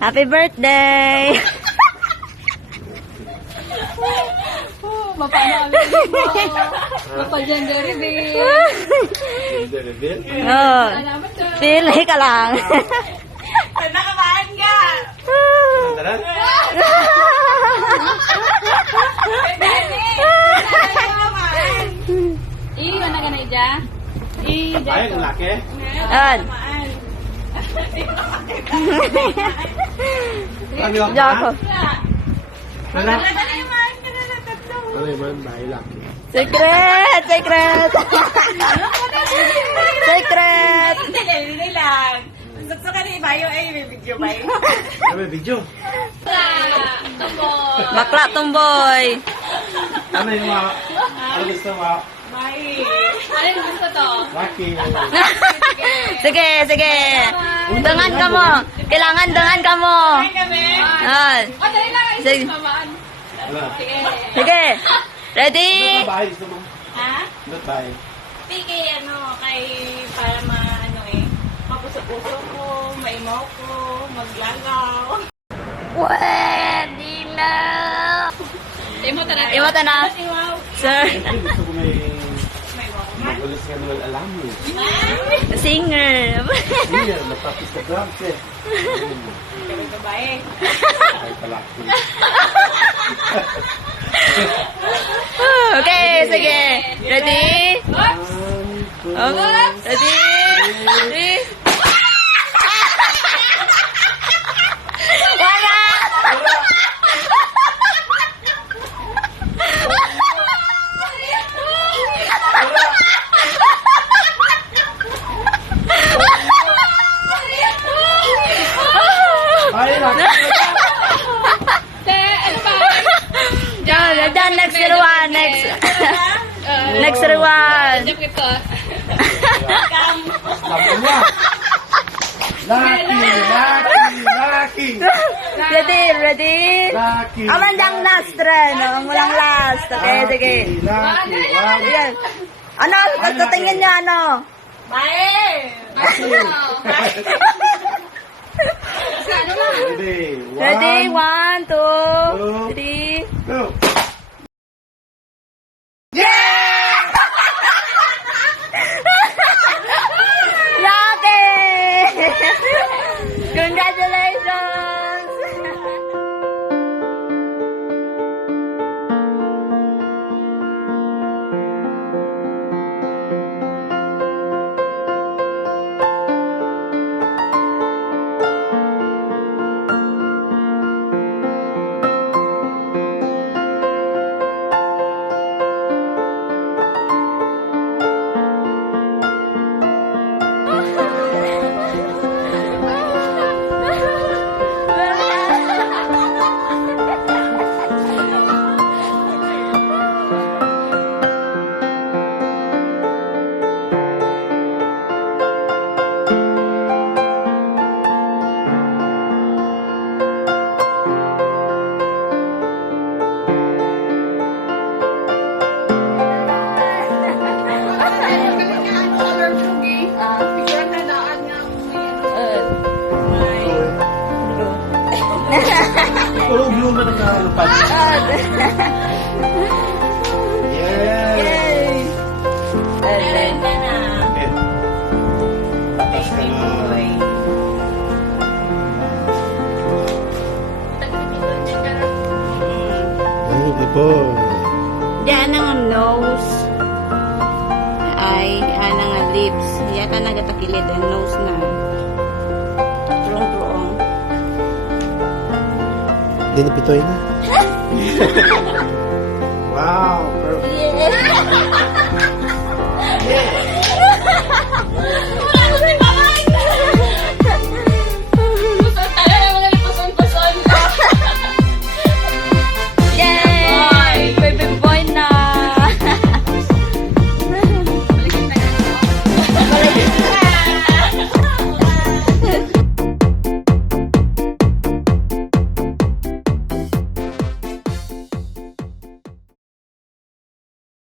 Happy birthday! Mapano kami mo. Mapa-gender reveal. Gender reveal? Oh, pili ka lang. Nakabahan ka. Tara? Iwan na ka na ija. Ay, ang laki. An. Ano yung Joko. Ano? Ano yung bahay laki? Secret! Secret! Secret! Hindi lang. Gusto ka rin ibayo ay may video ba yun? May video? Bakla tumboy. Ano yung mga... Ano gusto mo? Ano yung gusto to? Lucky. Sige, sige. Dangan ka mo. Kailangan dangan ka mo. Kami. An. O, dali na kayo Sige. sa mamaan. Ano? Sige. Ready? Ano bahay gusto mo? Ha? Ano bahay? Piki, kay para mapuso-puso ko, maimaw ko, maglagaw. Pwede na. Imo na. Imaw. Sir. Ay, gusto ko may... Maimaw ko man. Magulis ka Noel Alamis. Singer. Sige, natapos sa drums eh. Kami babae. Ay, pala. Okay, sige. Ready? Oh, ready? Ready? Wala! Ay, laki. Done, next one. Next one. Sabi mo. Lucky. Ready, ready? Lucky. Amandang last, Ren. Ang walang last. Okay, sige. Lucky. Wow. Ayan. Ano? Tatingin niya, ano? Bae! Ready. Ready? 1, 2, two, 3. Go. Yake! Congratulations! Puro blue na nagkakalupad. Yeah. Yay! Okay. Tapos ka na. Ay, di po. Diyan ang nose. Ay, anang ang lips. Yata nagatakilid ang nose na. Turong-turong. Hindi na pitoy na. Wow. Perfect. Yeah!